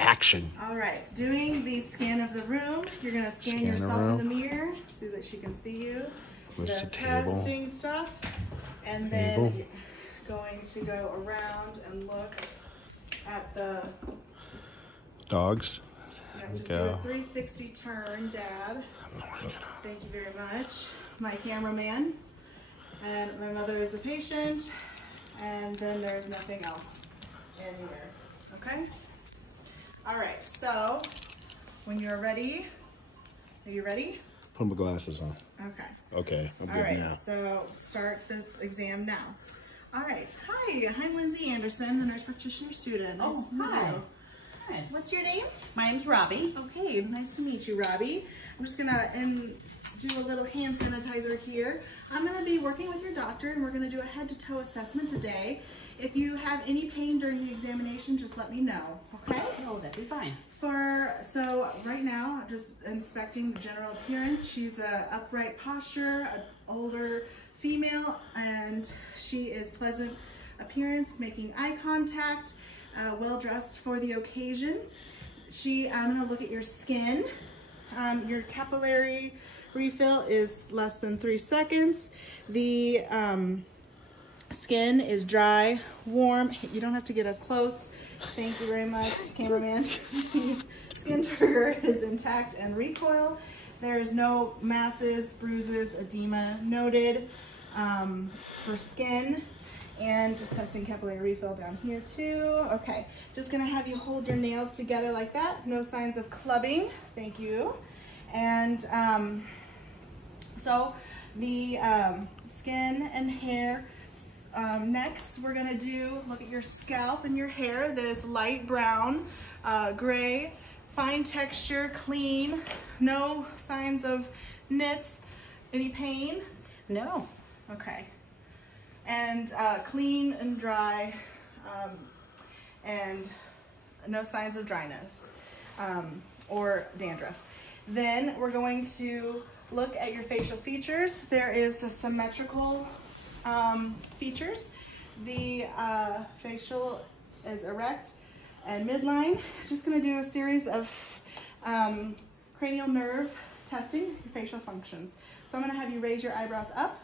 Action. All right, doing the scan of the room. You're gonna scan yourself in the mirror so that she can see you. Where's the the table? Testing stuff. And then you're going to go around and look at the dogs. Yeah, just do a 360 turn, Dad. Thank you very much. My cameraman. And my mother is the patient. And then there's nothing else in here. Okay? All right, so when you're ready, are you ready? Put my glasses on. Okay. Okay, I'm good All right, now. so start the exam now. All right, hi, I'm Lindsay Anderson, the nurse practitioner student. Nice to meet you. Hi. What's your name? My name's Robbie. Okay, nice to meet you, Robbie. I'm just gonna do a little hand sanitizer here. I'm gonna be working with your doctor and we're gonna do a head to toe assessment today. If you have any pain during the examination, just let me know, okay? Oh, that'd be fine. So right now, just inspecting the general appearance. She's a upright posture, an older female, and she is pleasant appearance, making eye contact, well dressed for the occasion. I'm gonna look at your skin. Your capillary refill is less than 3 seconds. The skin is dry, warm. You don't have to get as close. Thank you very much, cameraman. Skin trigger is intact and recoil. There is no masses, bruises, edema noted for skin. And just testing capillary refill down here too. Okay, just gonna have you hold your nails together like that. No signs of clubbing. Thank you. And so the skin and hair. Next, we're gonna look at your scalp and your hair. This light brown, gray, fine texture, clean, no signs of nits. Any pain? No. Okay. And clean and dry, and no signs of dryness or dandruff. Then we're going to look at your facial features. There is the symmetrical features. The facial is erect and midline. Just going to do a series of cranial nerve testing, your facial functions. So I'm going to have you raise your eyebrows up,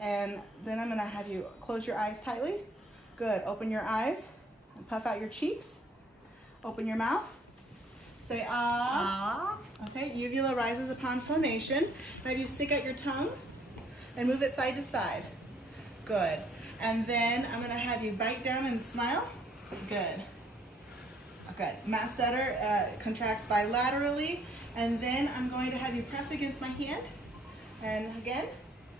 and then I'm going to have you close your eyes tightly. Good. Open your eyes and puff out your cheeks. Open your mouth. Say ah. Okay. Uvula rises upon phonation. Have you stick out your tongue and move it side to side. Good. And then I'm going to have you bite down and smile. Good. Okay. Masseter contracts bilaterally. And then I'm going to have you press against my hand. And again.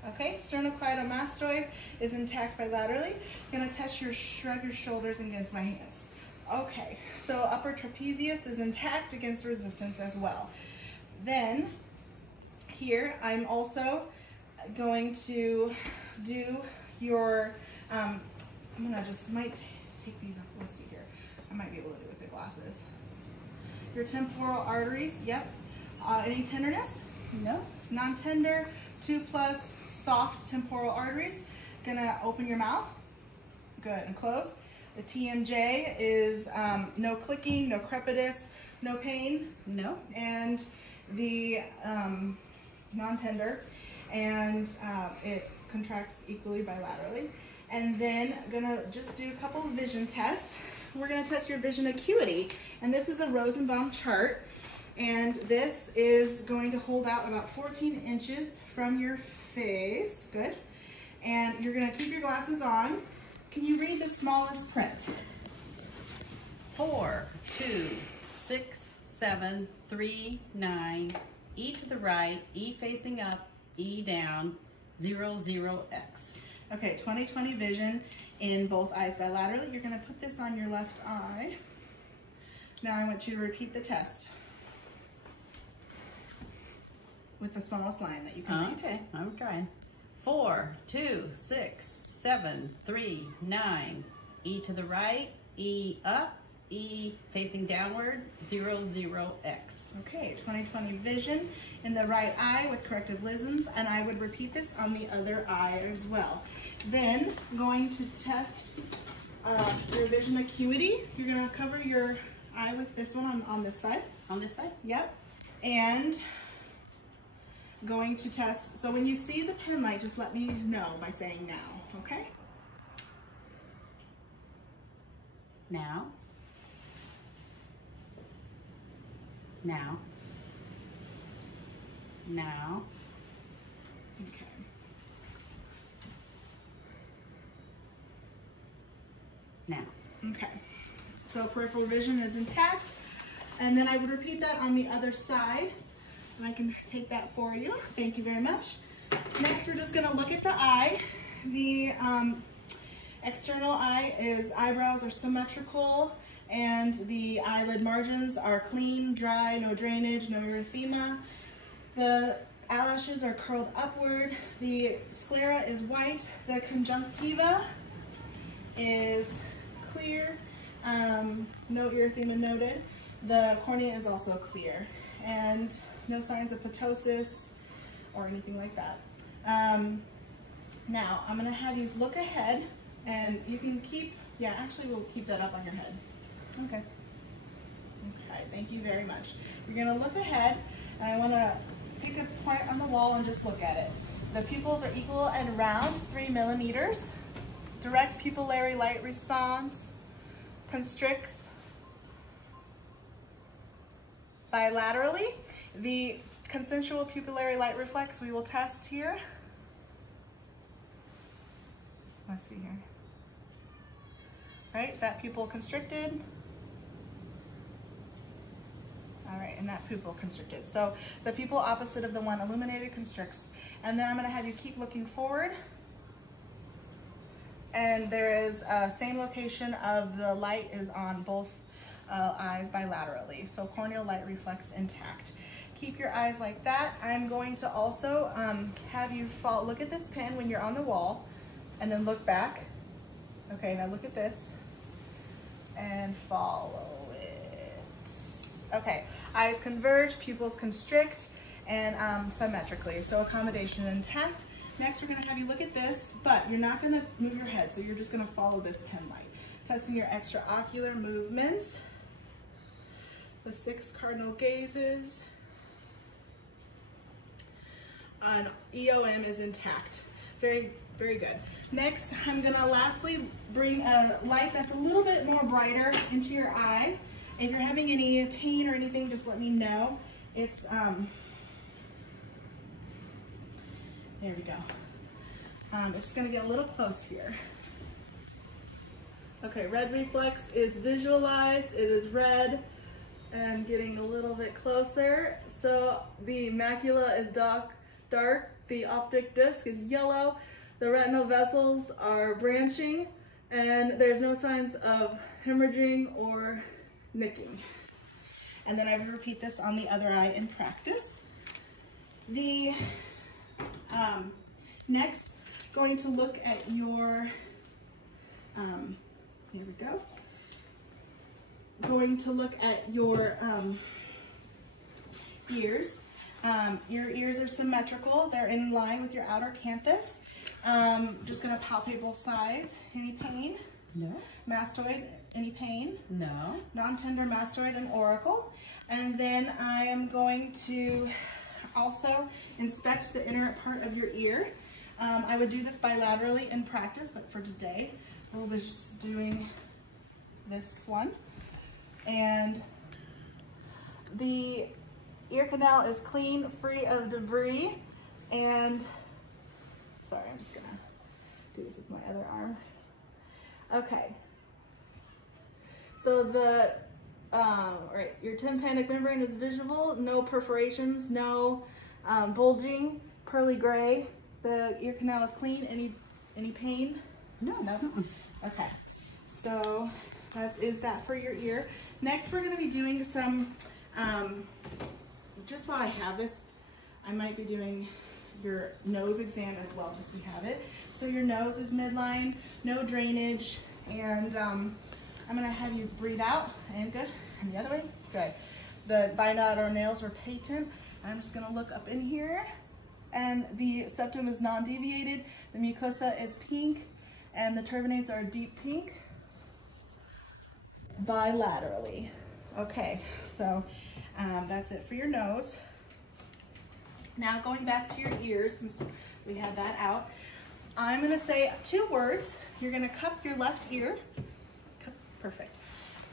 Okay. Sternocleidomastoid is intact bilaterally. I'm going to shrug your shoulders against my hands. Okay. So upper trapezius is intact against resistance as well. Then here I'm also going to do your, I'm gonna might take these up, let's see here. I might be able to do it with the glasses. Your temporal arteries, yep. Any tenderness? No. Non-tender, 2+ soft temporal arteries. Gonna open your mouth, good, and close. The TMJ is no clicking, no crepitus, no pain. No. And the non-tender, and it contracts equally bilaterally. And then I'm gonna just do a couple of vision tests. We're gonna test your vision acuity. And this is a Rosenbaum chart. And this is going to hold out about 14 inches from your face. Good. And you're gonna keep your glasses on. Can you read the smallest print? 4, 2, 6, 7, 3, 9, E to the right, E facing up, E down, 0, 0, X. Okay, 20/20 vision in both eyes bilaterally. You're gonna put this on your left eye. Now I want you to repeat the test with the smallest line that you can read. Okay, I'm trying. 4, 2, 6, 7, 3, 9, E to the right, E up, E facing downward, 0, 0, X. Okay, 20/20 vision in the right eye with corrective lenses, and I would repeat this on the other eye as well. Then I'm going to test your vision acuity. You're going to cover your eye with this one on this side. On this side? Yep. And going to test, so when you see the pen light, just let me know by saying now, okay? Now. Now. Now. Okay. Now. Okay. So peripheral vision is intact. And then I would repeat that on the other side. And I can take that for you. Thank you very much. Next, we're just gonna look at the eye. The external eye is eyebrows are symmetrical and the eyelid margins are clean, dry, no drainage, no erythema. The eyelashes are curled upward. The sclera is white. The conjunctiva is clear. No erythema noted. The cornea is also clear and no signs of ptosis or anything like that. Now I'm gonna have you look ahead and you can keep, yeah, actually we'll keep that up on your head. Okay. Okay, thank you very much. You're gonna look ahead and I wanna pick a point on the wall and just look at it. The pupils are equal and round, 3 millimeters. Direct pupillary light response constricts bilaterally. The consensual pupillary light reflex we will test here. Let's see here. Right, that pupil constricted. All right, and that pupil constricted. So the pupil opposite of the one illuminated constricts. And then I'm gonna have you keep looking forward. And there is same location of the light is on both eyes bilaterally. So corneal light reflex intact. Keep your eyes like that. I'm going to also have you look at this pen when you're on the wall and then look back. Okay, now look at this and follow it. Okay, eyes converge, pupils constrict, and symmetrically. So accommodation intact. Next, we're gonna have you look at this, but you're not gonna move your head, so you're just gonna follow this pen light. Testing your extraocular movements, the 6 cardinal gazes, and EOM is intact. Very, very good. Next, I'm gonna lastly bring a light that's a little bit more brighter into your eye. If you're having any pain or anything, just let me know. It's, there we go. It's just gonna get a little close here. Okay, red reflex is visualized. It is red and getting a little bit closer. So the macula is dark, the optic disc is yellow, the retinal vessels are branching, and there's no signs of hemorrhaging or nicking. And then I would repeat this on the other eye in practice. The next, going to look at your, here we go. Going to look at your ears. Your ears are symmetrical. They're in line with your outer canthus. Just gonna palpate both sides. Any pain? No. Mastoid, any pain? No. Non-tender mastoid and auricle. And then I am going to also inspect the inner part of your ear. I would do this bilaterally in practice, but for today, we'll be just doing this one. And the ear canal is clean, free of debris. And, sorry, I'm just gonna do this with my other arm. Okay. So the, right, your tympanic membrane is visible, no perforations, no bulging, pearly gray. The ear canal is clean. Any pain? No. No? Okay. So that is that for your ear. Next, we're going to be doing some, just while I have this, I might be doing your nose exam as well, just so you have it. So your nose is midline, no drainage, and I'm going to have you breathe out, and good, and the other way, good. The bilateral nails are patent. I'm just going to look up in here, and the septum is non-deviated, the mucosa is pink, and the turbinates are deep pink, bilaterally. Okay, so that's it for your nose. Now going back to your ears, since we had that out, I'm gonna say 2 words. You're gonna cup your left ear. Perfect.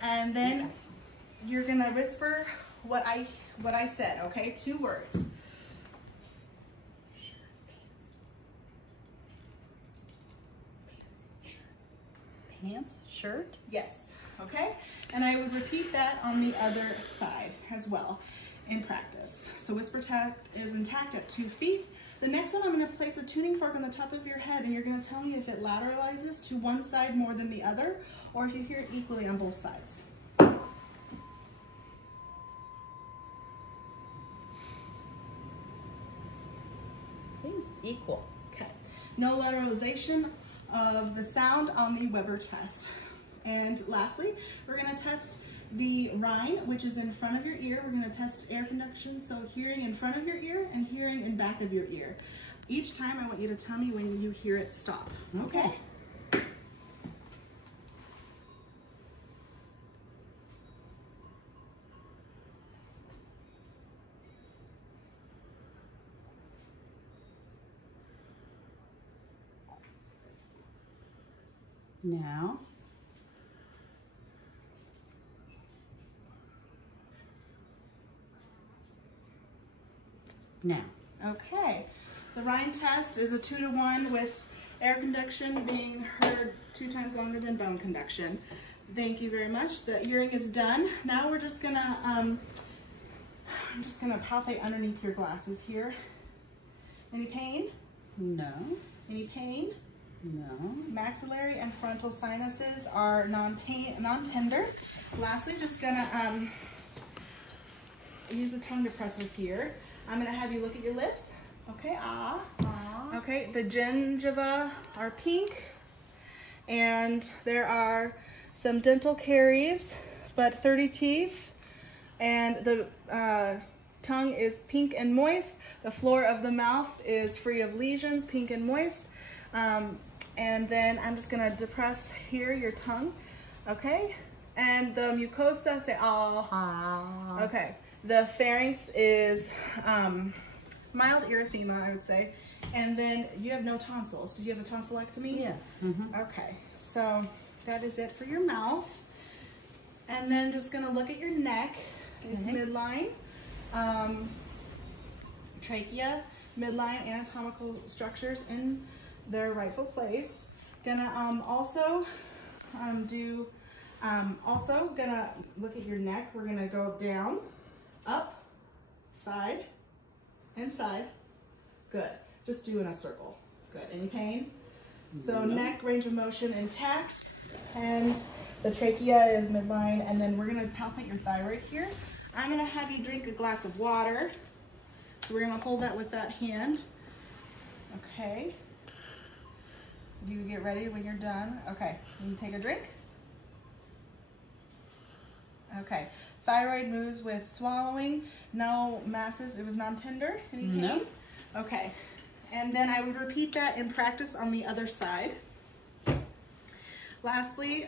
And then you're gonna whisper what I said, okay? 2 words. Pants, shirt? Yes, okay? And I would repeat that on the other side as well in practice. So whisper tact is intact at 2 feet. The next one, I'm gonna place a tuning fork on the top of your head, and you're gonna tell me if it lateralizes to one side more than the other, or if you hear it equally on both sides. Seems equal. Okay. No lateralization of the sound on the Weber test. And lastly, we're going to test the Rhine, which is in front of your ear. We're going to test air conduction, so hearing in front of your ear and hearing in back of your ear. Each time I want you to tell me when you hear it stop. Okay? Now. Now. Okay. The Rhine test is a 2 to 1 with air conduction being heard 2 times longer than bone conduction. Thank you very much. The earring is done. Now we're just gonna, I'm just gonna palpate underneath your glasses here. Any pain? No. Any pain? No. Maxillary and frontal sinuses are non-tender. Lastly, just gonna use a tongue depressor here. I'm gonna have you look at your lips. Okay, ah. Okay, the gingiva are pink, and there are some dental caries, but 30 teeth, and the tongue is pink and moist. The floor of the mouth is free of lesions, pink and moist. And then I'm just gonna depress here your tongue, okay? And the mucosa, say ah. Ah. Okay, the pharynx is mild erythema, I would say. And then you have no tonsils. Did you have a tonsillectomy? Yes. Mm-hmm. Okay, so that is it for your mouth. And then just gonna look at your neck. It's midline, trachea, midline anatomical structures in their rightful place. Gonna also gonna look at your neck. We're gonna go down, up, side, and side. Good. Just do in a circle. Good. Any pain? So No. neck range of motion intact, and the trachea is midline, and then we're gonna palpate your thyroid here. I'm gonna have you drink a glass of water. So we're gonna hold that with that hand. Okay. You get ready when you're done. Okay, you can take a drink. Okay, thyroid moves with swallowing, no masses, it was non-tender. Any pain? No. Okay, and then I would repeat that in practice on the other side. Lastly,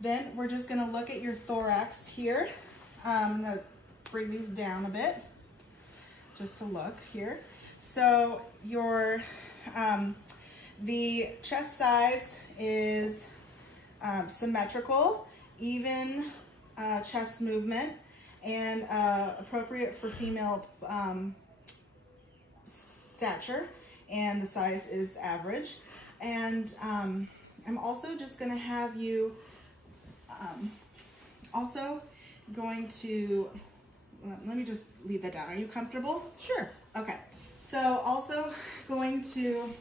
then we're just gonna look at your thorax here. I'm gonna bring these down a bit, just to look here. So your, the chest size is symmetrical, even chest movement, and appropriate for female stature, and the size is average. And I'm also just gonna have you, also going to, let me just leave that down. Are you comfortable? Sure. Okay, so also going to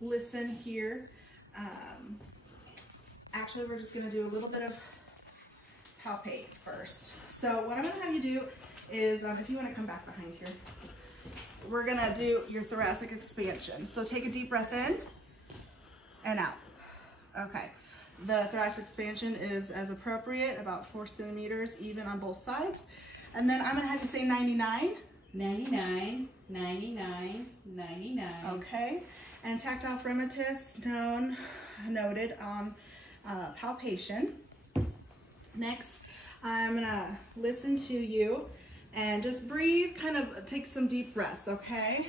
listen here. Actually, we're just gonna do a little bit of palpate first. So what I'm gonna have you do is, if you wanna come back behind here, we're gonna do your thoracic expansion. So take a deep breath in and out. Okay, the thoracic expansion is as appropriate, about 4 centimeters, even on both sides. And then I'm gonna have you say 99. 99, 99, 99. Okay, And tactile fremitus noted on palpation. Next, I'm gonna listen to you and just breathe, kind of take some deep breaths, okay?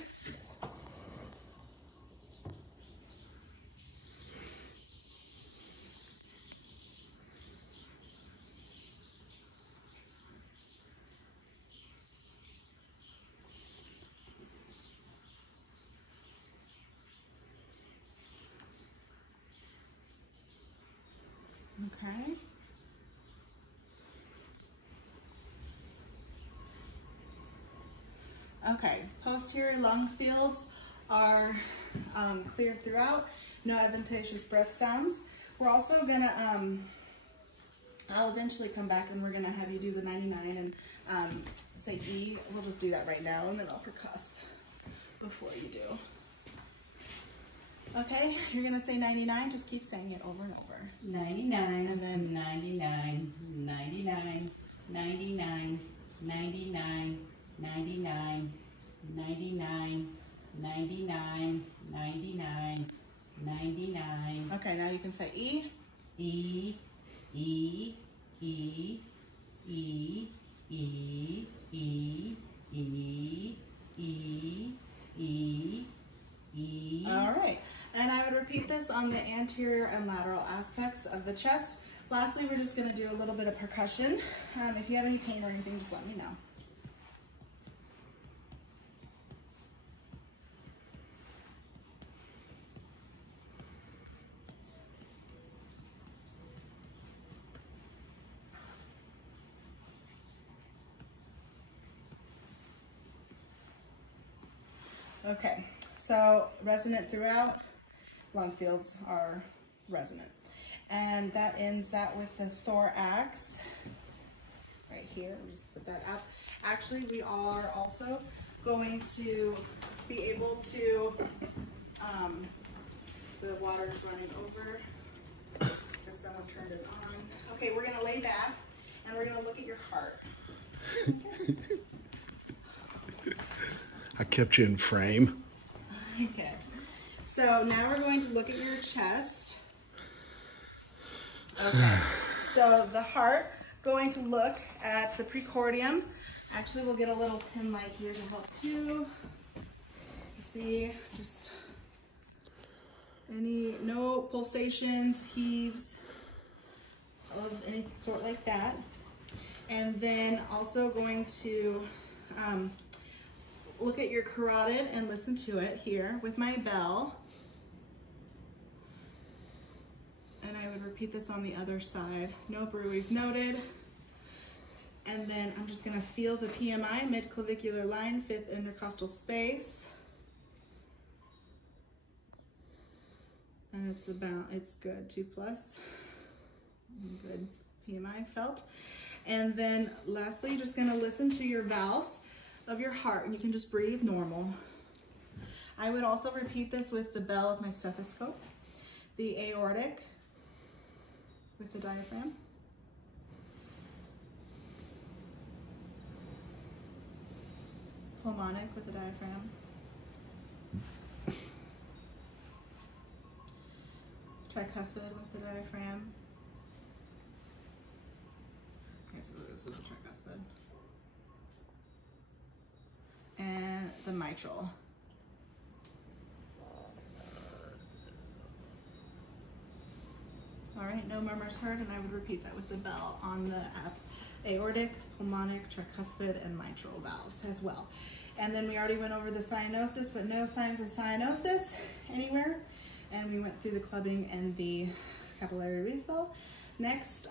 Okay. Okay, posterior lung fields are clear throughout, no adventitious breath sounds. We're also gonna, I'll eventually come back and we're gonna have you do the 99 and say E. We'll just do that right now and then I'll percuss before you do. Okay, you're gonna say 99, just keep saying it over and over. 99, and then 99, 99, 99, 99, 99, 99, 99, 99, 99. Okay, now you can say E. E, E, E, E, E, E, E, E, E, E. All right, and I would repeat this on the anterior and lateral aspects of the chest. Lastly, we're just gonna do a little bit of percussion. If you have any pain or anything, just let me know. Okay, so resonant throughout, lung fields are resonant. And that ends that with the thorax, right here, we'll just put that up. Actually, we are also going to be able to, the water's running over, because someone turned it on. Okay, we're gonna lay back and we're gonna look at your heart. Okay. I kept you in frame. Okay, so now we're going to look at your chest. Okay, so the heart, going to look at the precordium. Actually, we'll get a little pin light here to help too. See, just no pulsations, heaves of any sort like that. And then also going to look at your carotid and listen to it here with my bell. And I would repeat this on the other side. No bruits noted. And then I'm just gonna feel the PMI, mid-clavicular line, 5th intercostal space. And it's good, 2+. Good PMI felt. And then lastly, just gonna listen to your valves of your heart, and you can just breathe normal. I would also repeat this with the bell of my stethoscope, the aortic with the diaphragm, pulmonic with the diaphragm, tricuspid with the diaphragm. Okay, so this is the tricuspid. And the mitral. All right, no murmurs heard, and I would repeat that with the bell on the aortic, pulmonic, tricuspid, and mitral valves as well. And then we already went over the cyanosis, but no signs of cyanosis anywhere. And we went through the clubbing and the capillary refill. Next,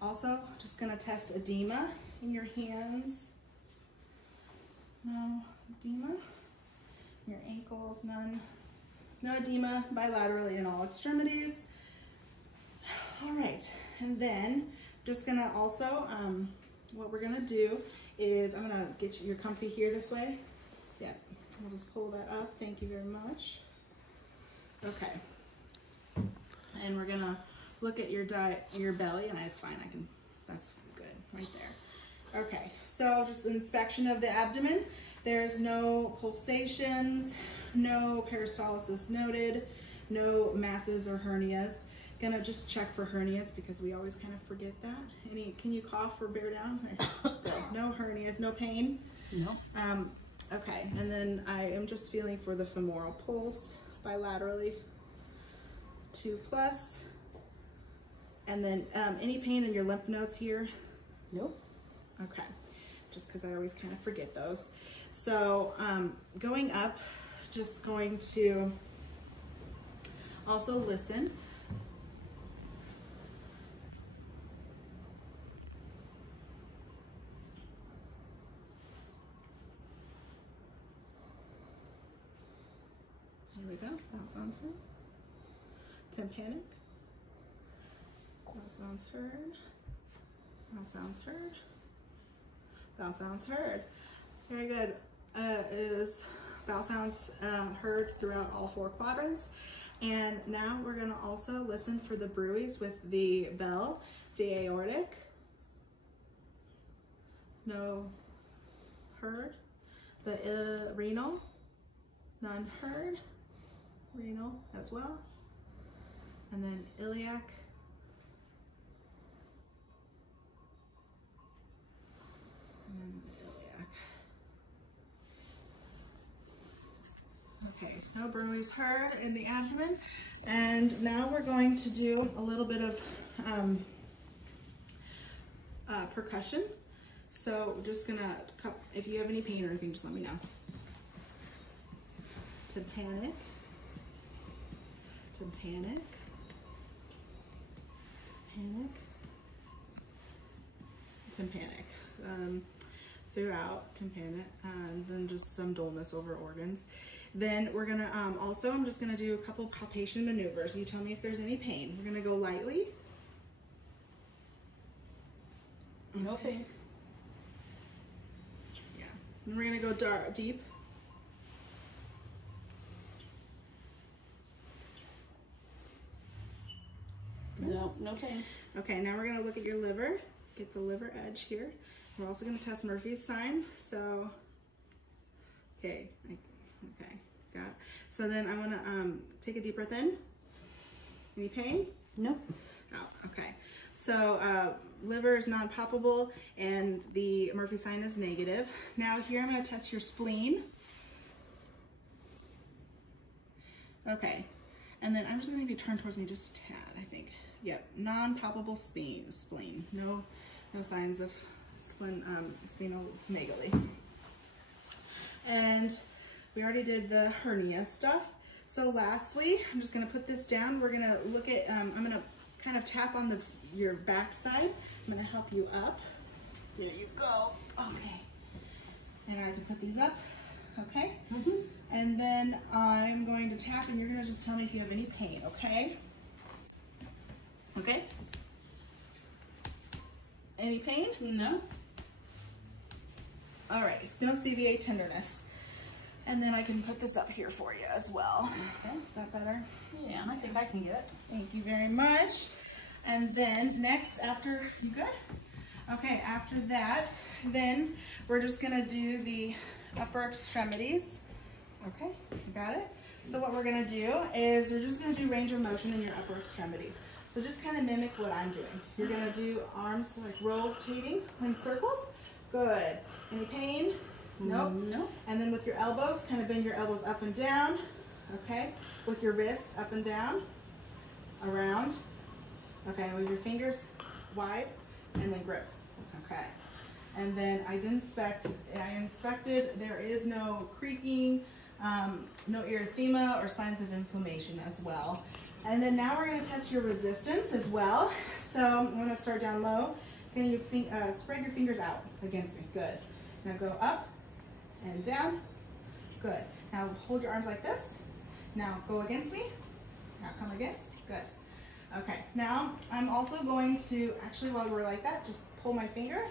also just gonna test edema in your hands. No edema. Your ankles, none. No edema bilaterally in all extremities. All right, and then just gonna also, what we're gonna do is I'm gonna get you're comfy here this way. Yeah, we'll just pull that up. Thank you very much. Okay, and we're gonna look at your belly, and it's fine. That's good right there. Okay, so just inspection of the abdomen. There's no pulsations, no peristalsis noted, no masses or hernias. Gonna just check for hernias because we always kind of forget that. Can you cough or bear down? Good. No hernias, no pain? No. Okay, and then I am just feeling for the femoral pulse bilaterally, 2+. And then any pain in your lymph nodes here? Nope. Okay, just because I always kind of forget those. So going up, just going to also listen. Here we go, that sounds heard. Tympanic. That sounds heard. That sounds heard. Vowel sounds heard. Very good. Is vowel sounds heard throughout all 4 quadrants. And now we're going to also listen for the bruits with the bell, the aortic. No heard. The renal, none heard. Renal as well. And then iliac. And then iliac. Okay, no bruits heard in the abdomen. And now we're going to do a little bit of percussion. So we're just gonna, if you have any pain or anything, just let me know. Tympanic. Tympanic. Tympanic. Tympanic. Throughout tympanic, and then just some dullness over organs. Then we're gonna I'm just gonna do a couple palpation maneuvers. You tell me if there's any pain. We're gonna go lightly. No pain. Yeah. And we're gonna go deep. No, no pain. Okay, now we're gonna look at your liver. Get the liver edge here. We're also gonna test Murphy's sign. So, okay, got it. So then I wanna take a deep breath in. Any pain? Nope. Oh, okay. So liver is non-palpable and the Murphy sign is negative. Now here I'm gonna test your spleen. Okay, and then I'm just gonna maybe turn towards me just a tad, I think. Yep, non-palpable spleen. No signs of splenomegaly. And we already did the hernia stuff. So lastly, I'm just gonna put this down. We're gonna look at, I'm gonna kind of tap on your back side. I'm gonna help you up. There you go. Okay. And I can put these up. Okay. Mm-hmm. And then I'm going to tap and you're gonna just tell me if you have any pain, okay? Okay. Any pain? No. All right, no CVA tenderness. And then I can put this up here for you as well. Okay. Is that better? Yeah, I think I can get it. Thank you very much. And then next, after, you good? Okay, after that, then we're just gonna do the upper extremities. Okay, you got it? So what we're gonna do is we're just gonna do range of motion in your upper extremities. So just kind of mimic what I'm doing. You're gonna do arms like rotating in circles. Good. Any pain? Nope. No. And then with your elbows, kind of bend your elbows up and down. Okay. With your wrists up and down, around. Okay. With your fingers wide, and then grip. Okay. And then I inspected. There is no creaking, no erythema or signs of inflammation as well. And then now we're going to test your resistance as well. So I'm going to start down low. Can you spread your fingers out against me? Good. Now go up and down. Good. Now hold your arms like this. Now go against me. Now come against. Good. Okay. Now I'm also going to, actually while we're like that, just pull my finger.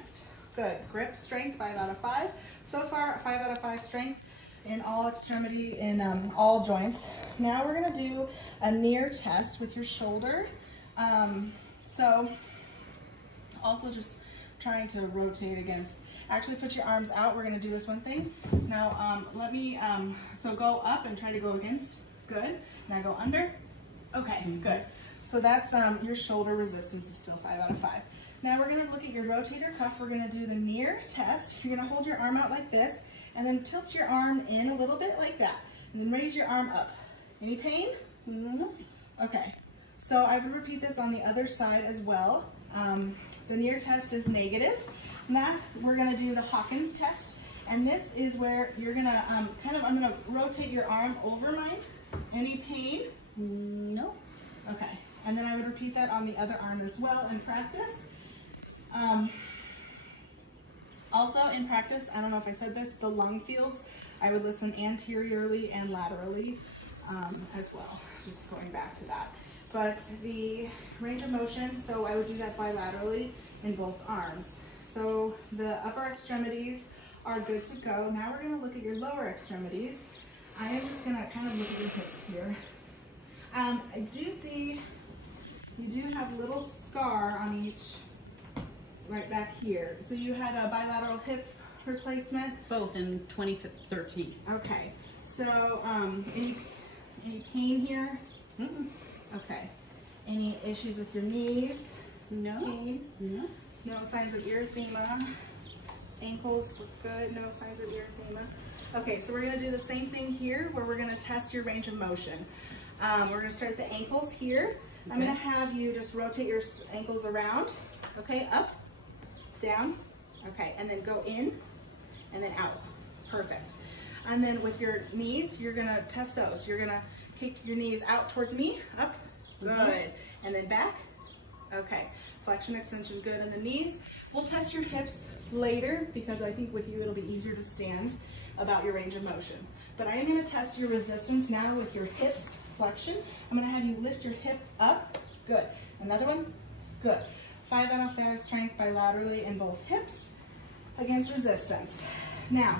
Good. Grip strength, 5 out of 5. So far, 5 out of 5 strength in all extremity, in all joints. Now we're gonna do a near test with your shoulder. So also just trying to rotate against. Actually put your arms out. We're gonna do this one thing. Now so go up and try to go against. Good. Now go under. Okay, good. So that's your shoulder resistance is still 5 out of 5. Now we're gonna look at your rotator cuff. We're gonna do the near test. You're gonna hold your arm out like this and then tilt your arm in a little bit like that. And then raise your arm up. Any pain? No. Okay. So I would repeat this on the other side as well. The near test is negative. Now we're gonna do the Hawkins test. And this is where you're gonna I'm gonna rotate your arm over mine. Any pain? No. Okay. And then I would repeat that on the other arm as well in practice. Also in practice, I don't know if I said this, the lung fields, I would listen anteriorly and laterally as well, just going back to that. But the range of motion, so I would do that bilaterally in both arms. So the upper extremities are good to go. Now we're gonna look at your lower extremities. I am just gonna kind of look at your hips here. I do see you do have a little scar on each, right back here. So you had a bilateral hip replacement? Both in 2013. Okay. So any pain here? Mm-mm. Okay. Any issues with your knees? No. Pain? No. No signs of erythema? Ankles look good, no signs of erythema. Okay, so we're gonna do the same thing here where we're gonna test your range of motion. We're gonna start at the ankles here. Okay. I'm gonna have you just rotate your ankles around. Okay, up, down, okay, and then go in and then out. Perfect. And then with your knees, you're gonna test those. You're gonna kick your knees out towards me, up, good, and then back. Okay, flexion, extension, good in the knees. We'll test your hips later because I think with you it'll be easier to stand about your range of motion. But I am gonna test your resistance now with your hips, flexion. I'm gonna have you lift your hip up, good. Another one, good. 5 out of 5 strength bilaterally in both hips against resistance. Now,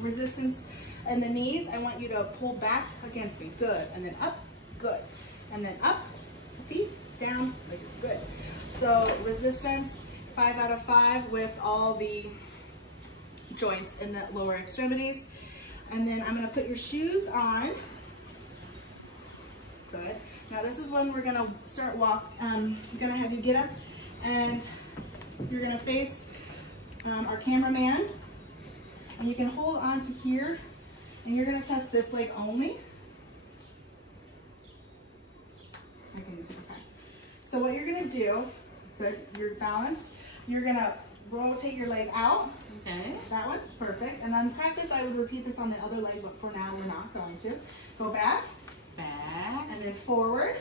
resistance in the knees, I want you to pull back against me, good. And then up, good. And then up, feet, down, like good. So resistance, 5 out of 5 with all the joints in the lower extremities. And then I'm gonna put your shoes on. Good. Now this is when we're gonna start I'm gonna have you get up and you're gonna face our cameraman. And you can hold on to here and you're gonna test this leg only. Okay. So what you're gonna do, good, you're balanced, you're gonna rotate your leg out. Okay. That one, perfect. And then practice, I would repeat this on the other leg, but for now we're not going to. Go back. Back. And then forward.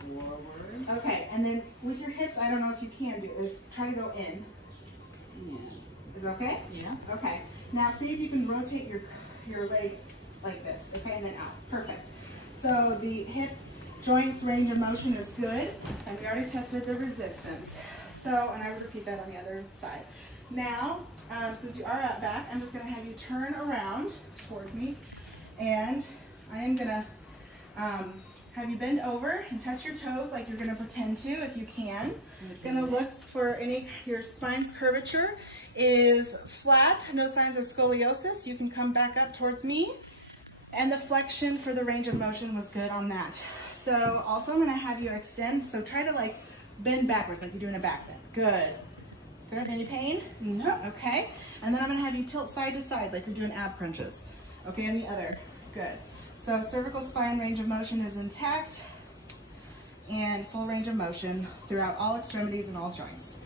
Forward. Okay, and then with your hips, I don't know if you can do it. Try to go in. Yeah. Is that okay? Yeah. Okay. Now see if you can rotate your leg like this, okay, and then out. Perfect. So the hip joints range of motion is good, and we already tested the resistance. So, and I would repeat that on the other side. Now, since you are out back, I'm just gonna have you turn around towards me, and I am gonna have you bend over and touch your toes like you're gonna pretend to, if you can. Okay. Gonna look for your spine's curvature is flat, no signs of scoliosis. You can come back up towards me. And the flexion for the range of motion was good on that. So also I'm gonna have you extend, so try to like bend backwards like you're doing a back bend. Good. Good, any pain? No. Okay, and then I'm gonna have you tilt side to side like you're doing ab crunches. Okay, and the other, good. So cervical spine range of motion is intact and full range of motion throughout all extremities and all joints.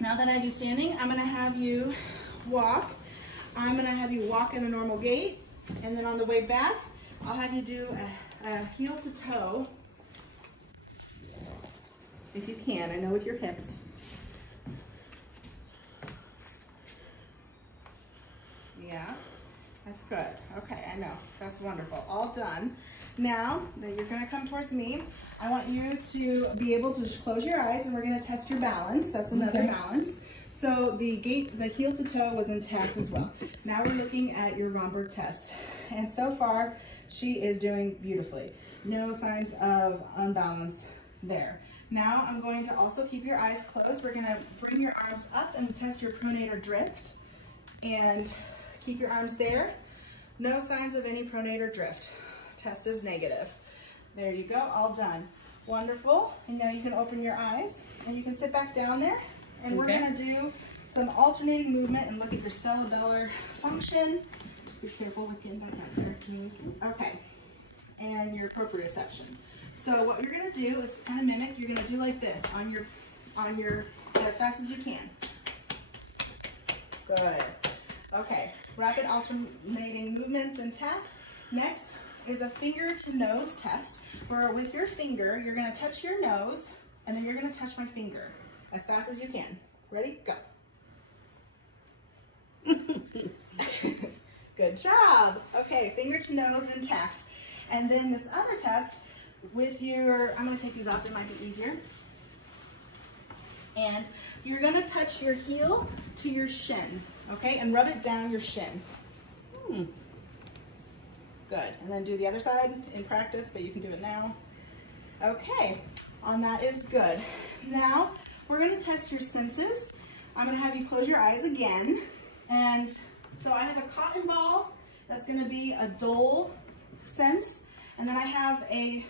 Now that I have you standing, I'm gonna have you walk. I'm gonna have you walk in a normal gait, and then on the way back, I'll have you do a heel to toe, if you can, I know with your hips. Yeah, that's good. Okay, I know, that's wonderful. All done. Now that you're gonna come towards me, I want you to be able to close your eyes and we're gonna test your balance. That's another balance. So the gait, the heel to toe was intact as well. Now we're looking at your Romberg test. And so far, she is doing beautifully. No signs of unbalance. There. Now I'm going to also keep your eyes closed. We're going to bring your arms up and test your pronator drift. And keep your arms there. No signs of any pronator drift. Test is negative. There you go, all done. Wonderful. And now you can open your eyes and you can sit back down there. And we're going to do some alternating movement and look at your cerebellar function. Just be careful with getting back out there. Okay. And your proprioception. So what you're going to do is kind of mimic. You're going to do like this on your as fast as you can. Good. Okay. Rapid alternating movements intact. Next is a finger to nose test, where with your finger you're going to touch your nose and then you're going to touch my finger as fast as you can. Ready? Go. Good job. Okay, finger to nose intact. And then this other test with your, I'm going to take these off, it might be easier. And you're going to touch your heel to your shin, okay? And rub it down your shin. Good. And then do the other side in practice, but you can do it now. Okay, on that is good. Now, we're going to test your senses. I'm going to have you close your eyes again. And so I have a cotton ball that's going to be a dull sense. And then I have a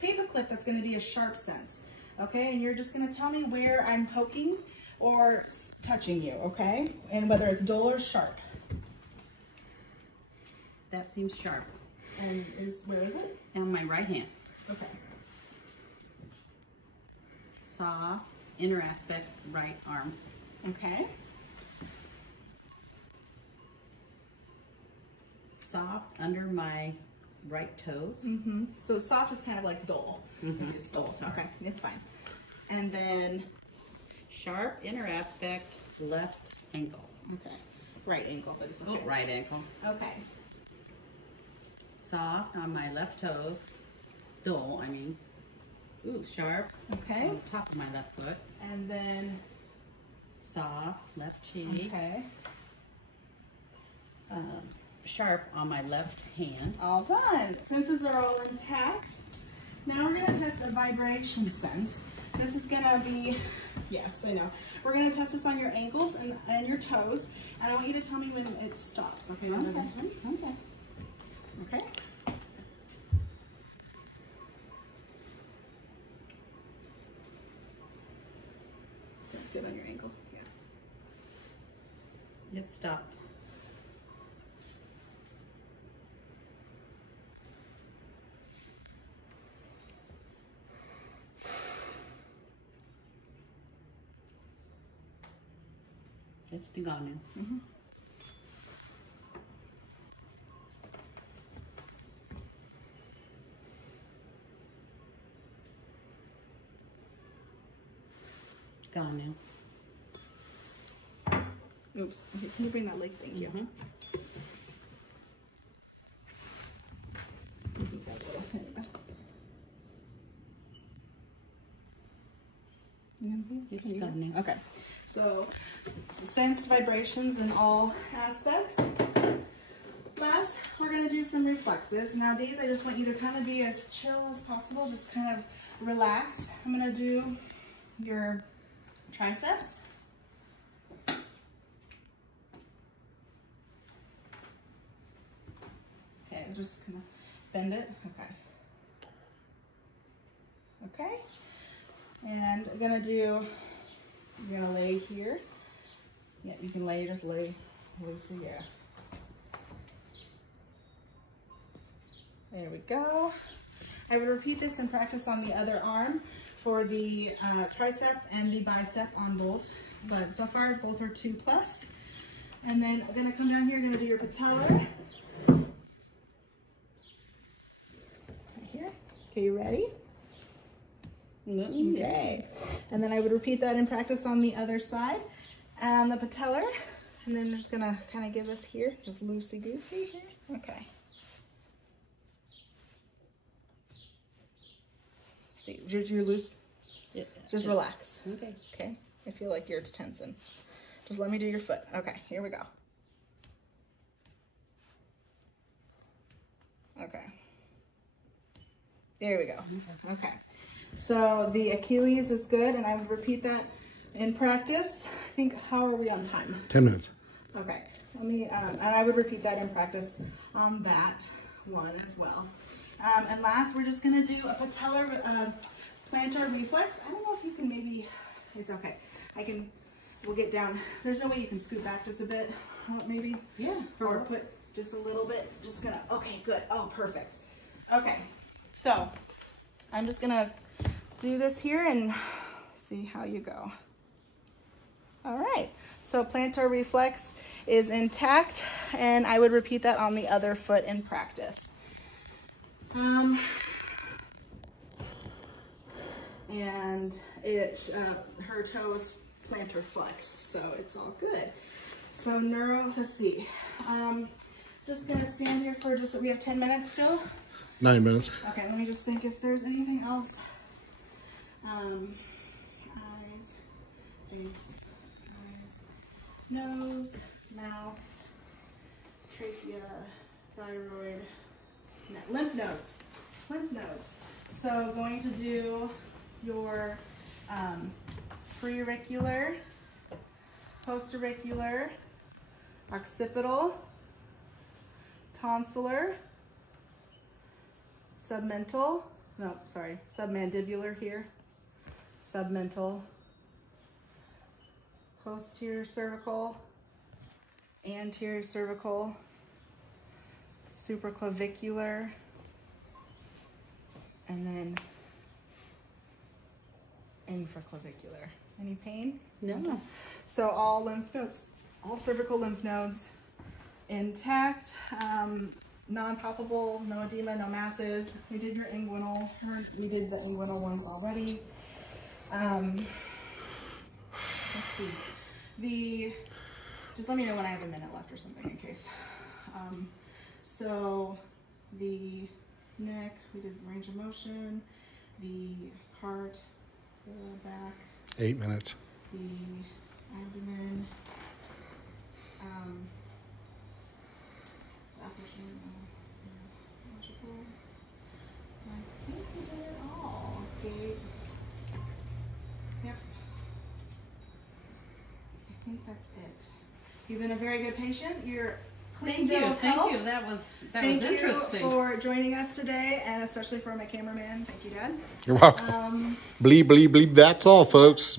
paper clip that's going to be a sharp sense. Okay, and you're just going to tell me where I'm poking or touching you, okay? And whether it's dull or sharp. That seems sharp. And where is it? On my right hand. Okay. Soft, inner aspect, right arm. Okay. Soft under my right toes. So soft is kind of like dull. It's dull. Sorry. Okay, it's fine. And then Sharp, inner aspect, left ankle. okay, right ankle, but it's okay. Oh, right ankle. Okay. Soft on my left toes. Dull, I mean. Ooh, sharp. Okay. On top of my left foot. And then Soft, left cheek. okay. Sharp on my left hand. All done. Senses are all intact. Now we're going to test a vibration sense. This is going to be, yes, I know. We're going to test this on your ankles and your toes. And I want you to tell me when it stops. Okay? Okay. Okay. Is that good on your ankle? Yeah. It stopped. It's been gone now. Gone now. Oops. Okay, can you bring that leg? Thank you. Isn't that little? There you go. It's gone now. Okay. So, sensed vibrations in all aspects. Last, we're going to do some reflexes. Now these, I just want you to kind of be as chill as possible. Just kind of relax. I'm going to do your triceps. Okay, just kind of bend it. Okay. Okay. And I'm going to do, you're going to lay here. Yeah, you can lay, just lay loosely, yeah. There we go. I would repeat this in practice on the other arm for the tricep and the bicep on both, but so far both are 2+. And then I'm gonna come down here, gonna do your patellar. Right here. Okay, you ready? Okay. And then I would repeat that in practice on the other side. And the patellar. And then I'm just gonna kind of give us here, just loosey-goosey here. Okay. See, you're loose. Yeah, just relax. Okay. Okay. I feel like it's tensing. Just let me do your foot. Okay, here we go. Okay. There we go. Okay. So the Achilles is good, and I would repeat that in practice. I think, how are we on time? 10 minutes. Okay. Let me, and I would repeat that in practice on that one as well. And last, we're just going to do a patellar plantar reflex. I don't know if you can maybe, it's okay. We'll get down. There's no way you can scoot back just a bit, maybe? Yeah. Or put just a little bit. Just going to, okay, good. Oh, perfect. Okay. So I'm just going to do this here and see how you go. All right. So plantar reflex is intact, and I would repeat that on the other foot in practice. And her toes plantar flexed, so it's all good. So let's see. Just gonna stand here for we have 10 minutes still? 9 minutes. Okay, let me just think if there's anything else. Eyes, face, eyes, nose, mouth, trachea, thyroid, lymph nodes. So going to do your preauricular, postauricular, occipital, tonsillar, submandibular here, submental, posterior cervical, anterior cervical, supraclavicular, and then infraclavicular. Any pain? No. Okay. So all lymph nodes, all cervical lymph nodes intact, non-palpable, no edema, no masses. We did your inguinal, we did the inguinal ones already. Let's see. Just let me know when I have a minute left or something in case. So the neck, we did range of motion, the heart, the back, 8 minutes. the abdomen, I think we did it all. Gait. Yep. I think that's it. You've been a very good patient. You're clean bill of health. Thank you. That was Thank interesting. you for joining us today, and especially for my cameraman. Thank you, Dad. You're welcome. Bleep, bleep, bleep. That's all, folks.